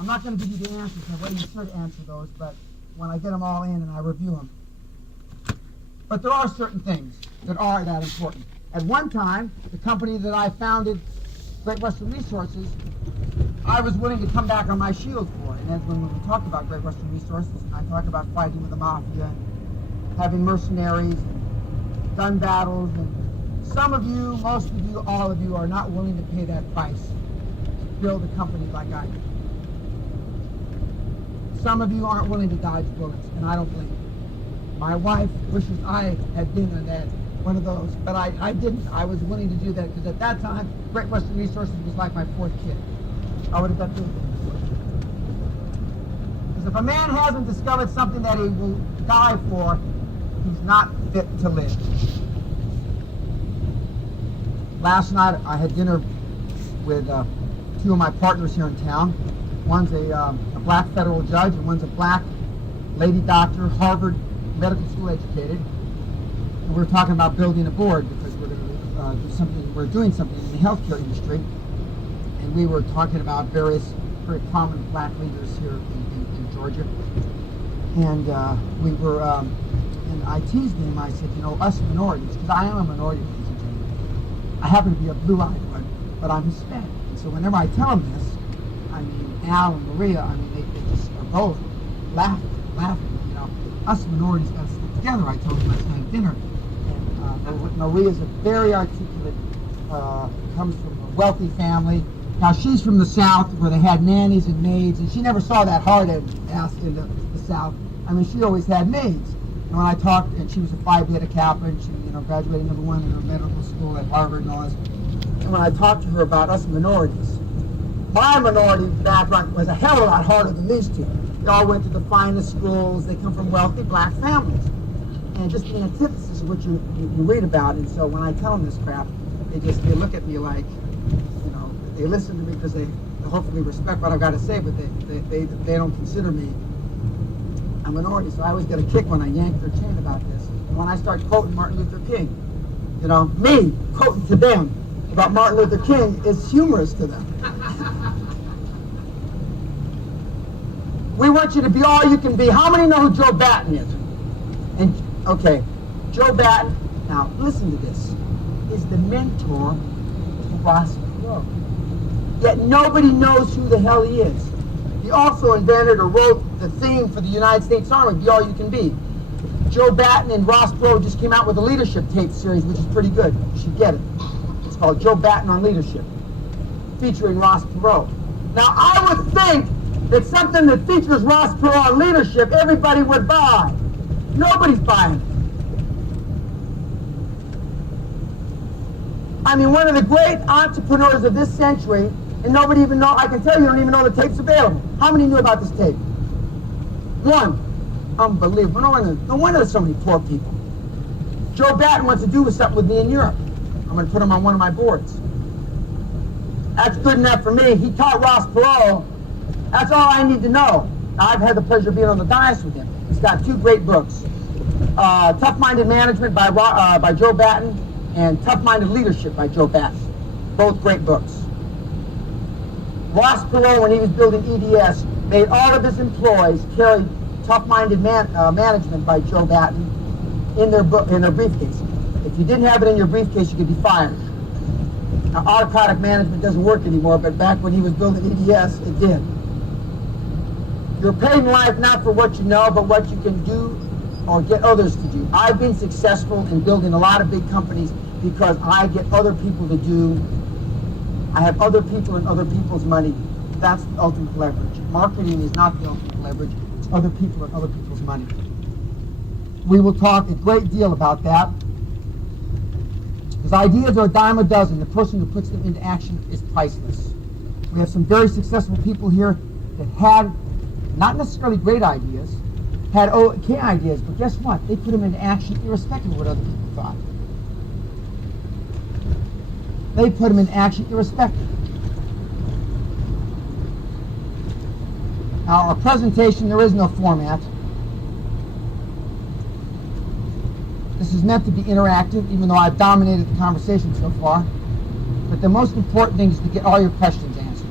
I'm not going to give you the answers. I wasn't sure to answer those, but when I get them all in and I review them. But there are certain things that are that important. At one time, the company that I founded, Great Western Resources, I was willing to come back on my shield for it. And that's when we talked about Great Western Resources, I talked about fighting with the mafia, and having mercenaries, and gun battles, and some of you, most of you, all of you are not willing to pay that price to build a company like I did. Some of you aren't willing to dodge bullets, and I don't blame you. My wife wishes I had been on that, one of those, but I didn't. I was willing to do that because at that time, Great Western Resources was like my fourth kid. I would have done anything. Because if a man hasn't discovered something that he will die for, he's not fit to live. Last night, I had dinner with two of my partners here in town. One's a black federal judge, and one's a black lady doctor, Harvard medical school educated. And we were talking about building a board because we're going to do something. We're doing something in the healthcare industry, and we were talking about various very prominent black leaders here in Georgia. And we were, and I teased him. I said, you know, us minorities, because I am a minority. I happen to be a blue-eyed one, but I'm Hispanic. And so whenever I tell them this, I mean, Al and Maria, I mean, they just are both laughing. You know, us minorities got to stick together. I told them last night at dinner. And Maria's a very articulate, comes from a wealthy family. Now, she's from the South, where they had nannies and maids, and she never saw that hard ass in the South. I mean, she always had maids. And when I talked, and she was a Phi Beta Kappa, and she, you know, graduated #1 in her medical school at Harvard and all this. And when I talked to her about us minorities, my minority background was a hell of a lot harder than these two. They all went to the finest schools. They come from wealthy black families. And just the antithesis of what you read about. And so when I tell them this crap, they look at me like, you know, they listen to me because they hopefully respect what I've got to say, but they don't consider me a minority. So I always get a kick when I yank their chain about this. And when I start quoting Martin Luther King, you know, me quoting to them about Martin Luther King is humorous to them. We want you to be all you can be. How many know who Joe Batten is? And okay, Joe Batten, now listen to this, is the mentor to Ross Perot. Yet nobody knows who the hell he is. He also invented or wrote the theme for the United States Army, Be All You Can Be. Joe Batten and Ross Perot just came out with a leadership tape series, which is pretty good. You should get it. It's called Joe Batten on Leadership, featuring Ross Perot. Now, I would think that something that features Ross Perot on leadership, everybody would buy. Nobody's buying it. I mean, one of the great entrepreneurs of this century, and nobody even know, I can tell you don't even know the tape's available. How many knew about this tape? One. Unbelievable. No wonder there's so many poor people. Joe Batten wants to do something with me in Europe. I'm going to put him on one of my boards. That's good enough for me. He taught Ross Perot. That's all I need to know. I've had the pleasure of being on the dais with him. He's got two great books. Tough-Minded Management by Joe Batten and Tough-Minded Leadership by Joe Batten. Both great books. Ross Perot, when he was building EDS, made all of his employees carry Tough-Minded Management by Joe Batten in their briefcase. If you didn't have it in your briefcase, you could be fired. Now, autocratic management doesn't work anymore, but back when he was building EDS, it did. You're paid in life not for what you know, but what you can do or get others to do. I've been successful in building a lot of big companies because I get other people to do. I have other people and other people's money. That's the ultimate leverage. Marketing is not the ultimate leverage. It's other people and other people's money. We will talk a great deal about that. Because ideas are a dime a dozen. The person who puts them into action is priceless. We have some very successful people here that had not necessarily great ideas, had okay ideas, but guess what? They put them into action irrespective of what other people thought. They put them into action irrespective. Now, our presentation, there is no format. This is meant to be interactive, even though I've dominated the conversation so far. But the most important thing is to get all your questions answered.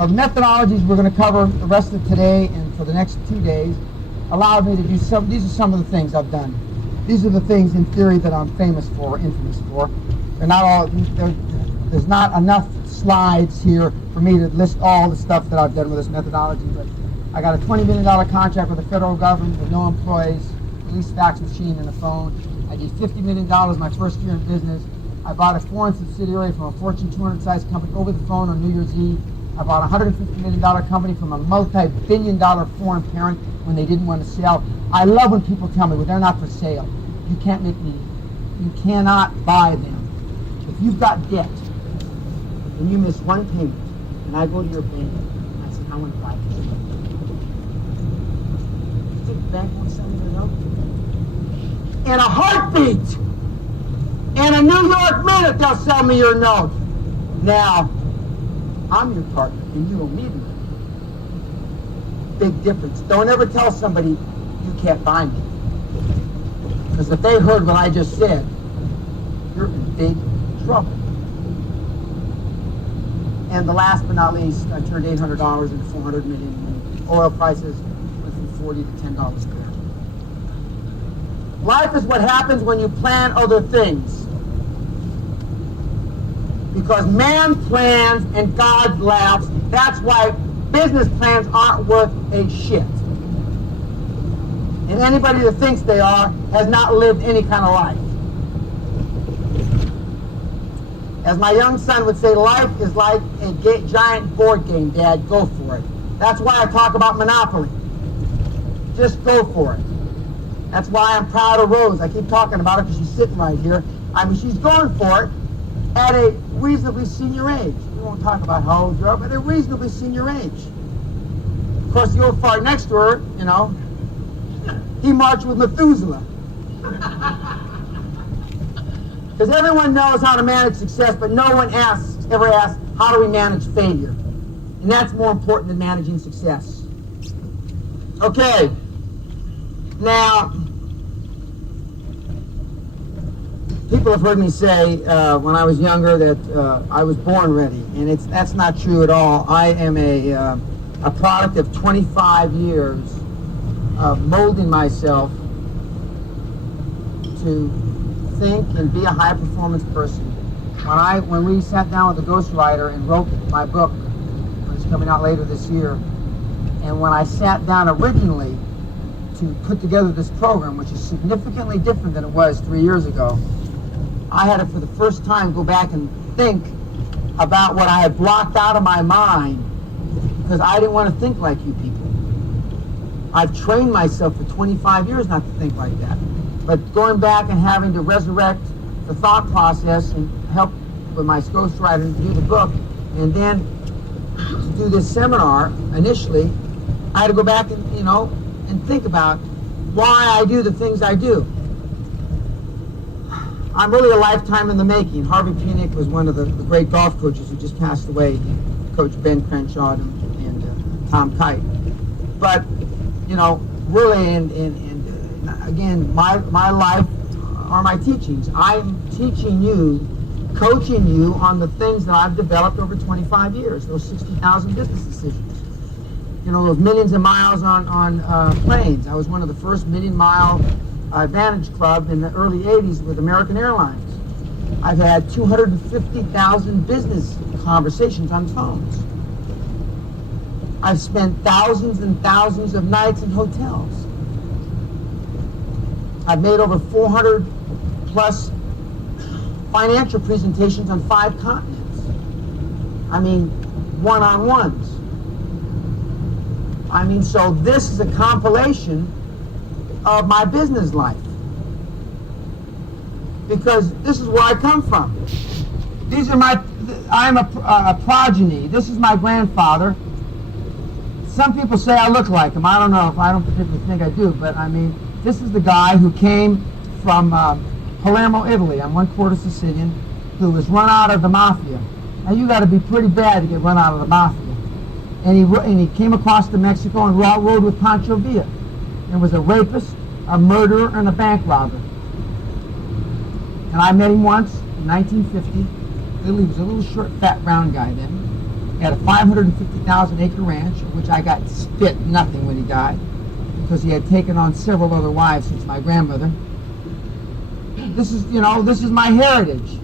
of methodologies we're going to cover the rest of today and for the next 2 days allowed me to do some. These are some of the things I've done. These are the things in theory that I'm famous for, infamous for. They're not all. There's not enough slides here for me to list all the stuff that I've done with this methodology. But I got a $20 million contract with the federal government with no employees, at least fax machine and a phone. I did $50 million my first year in business. I bought a foreign subsidiary from a Fortune 200 sized company over the phone on New Year's Eve. I bought a $150 million company from a multi-billion-dollar foreign parent when they didn't want to sell. I love when people tell me, well, they're not for sale. You can't make me, you cannot buy them. If you've got debt and you miss one payment, and I go to your bank and I say, I want to buy this. You think the bank won't sell me the note? In a heartbeat! In a New York minute, they'll sell me your note. Now, I'm your partner, and you owe me the money. Big difference. Don't ever tell somebody you can't buy me. Because if they heard what I just said, you're in big trouble. And the last but not least, I turned $800 into $400 million. Oil prices went from $40 to $10 a barrel. Life is what happens when you plan other things. Because man plans and God laughs. That's why business plans aren't worth a shit. And anybody that thinks they are has not lived any kind of life. As my young son would say, life is like a giant board game, Dad. Go for it. That's why I talk about Monopoly. Just go for it. That's why I'm proud of Rose. I keep talking about her because she's sitting right here. I mean, she's going for it at a reasonably senior age. We won't talk about how old you are, but at a reasonably senior age. Of course, the old fart next to her, you know, he marched with Methuselah. Because everyone knows how to manage success, but no one ever asks, how do we manage failure? And that's more important than managing success. Okay. Now, people have heard me say when I was younger that I was born ready, and that's not true at all. I am a product of 25 years of molding myself to think and be a high-performance person. When we sat down with the ghostwriter and wrote my book, which is coming out later this year, and when I sat down originally to put together this program, which is significantly different than it was 3 years ago, I had to, for the first time, go back and think about what I had blocked out of my mind because I didn't want to think like you people. I've trained myself for 25 years not to think like that. But going back and having to resurrect the thought process and help with my ghostwriter to do the book, and then to do this seminar initially, I had to go back and, and think about why I do the things I do. I'm really a lifetime in the making. Harvey Peña was one of the great golf coaches who just passed away, Coach Ben Crenshaw and Tom Kite. But, really, and again, my life are my teachings. I'm teaching you, coaching you on the things that I've developed over 25 years, those 60,000 business decisions. Those millions of miles on planes. I was one of the first million-mile Advantage Club in the early 80s with American Airlines. I've had 250,000 business conversations on phones. I've spent thousands and thousands of nights in hotels. I've made over 400 plus financial presentations on 5 continents. I mean, one-on-ones. So this is a compilation of my business life. Because this is where I come from. I'm a progeny. This is my grandfather. Some people say I look like him. I don't know if I don't particularly think I do, but this is the guy who came from Palermo, Italy. I'm 1/4 Sicilian, who was run out of the mafia. Now you got to be pretty bad to get run out of the mafia. And he came across to Mexico and rode with Pancho Villa, and was a rapist, a murderer, and a bank robber. And I met him once in 1950. He was a little short, fat, brown guy then. He had a 550,000 acre ranch, of which I got spit nothing when he died, because he had taken on several other wives since my grandmother. This is, this is my heritage.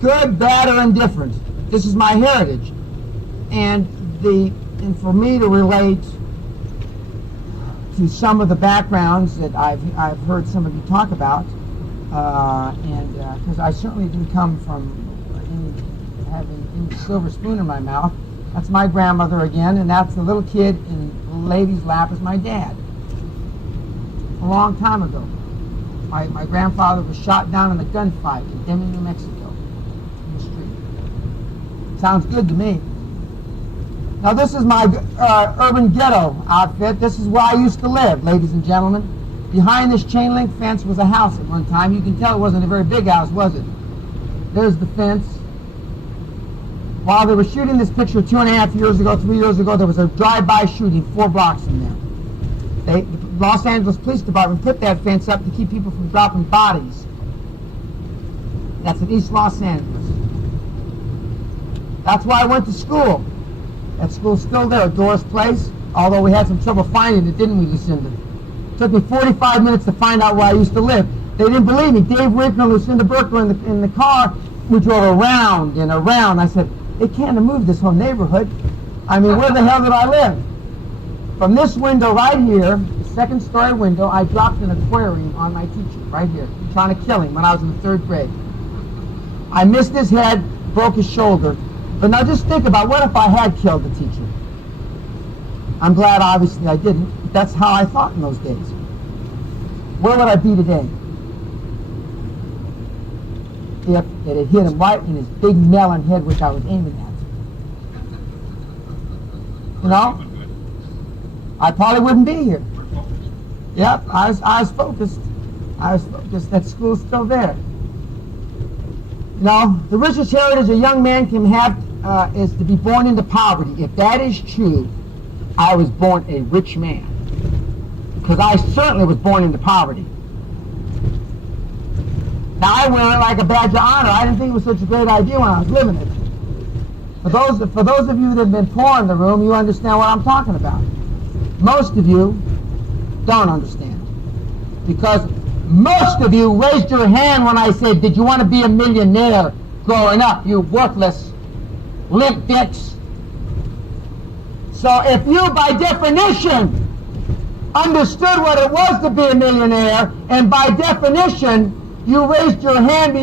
Good, bad, or indifferent. This is my heritage. And for me to relate to some of the backgrounds that I've heard some of you talk about, because I certainly didn't come from having any silver spoon in my mouth. That's my grandmother again, and that's the little kid in the lady's lap is my dad. A long time ago. My grandfather was shot down in a gunfight in Denver, New Mexico, in the street. Sounds good to me. Now this is my urban ghetto outfit. This is where I used to live, ladies and gentlemen. Behind this chain link fence was a house at one time. You can tell it wasn't a very big house, was it? There's the fence. While they were shooting this picture 2.5 years ago, 3 years ago, there was a drive-by shooting 4 blocks from there. The Los Angeles Police Department put that fence up to keep people from dropping bodies. That's in East Los Angeles. That's why I went to school. That school's still there, Doris Place, although we had some trouble finding it, didn't we, Lucinda? It took me 45 minutes to find out where I used to live. They didn't believe me. Dave Winkler and Lucinda Burke were in the car. We drove around and around. I said, they can't have moved this whole neighborhood. I mean, where the hell did I live? From this window right here, the second-story window, I dropped an aquarium on my teacher, right here, trying to kill him when I was in the 3rd grade. I missed his head, broke his shoulder. But now just think about, what if I had killed the teacher? I'm glad, obviously, I didn't. But that's how I thought in those days. Where would I be today? If it had hit him right in his big melon head, which I was aiming at. You know? I probably wouldn't be here. Yep, I was focused. I was focused. That school's still there. You know, the richest heritage a young man can have is to be born into poverty. If that is true, I was born a rich man. Because I certainly was born into poverty. Now, I wear it like a badge of honor. I didn't think it was such a great idea when I was living it. For those of you that have been poor in the room, you understand what I'm talking about. Most of you don't understand. Because most of you raised your hand when I said, did you want to be a millionaire growing up, you worthless limp dicks? So if you, by definition, understood what it was to be a millionaire, and by definition, you raised your hand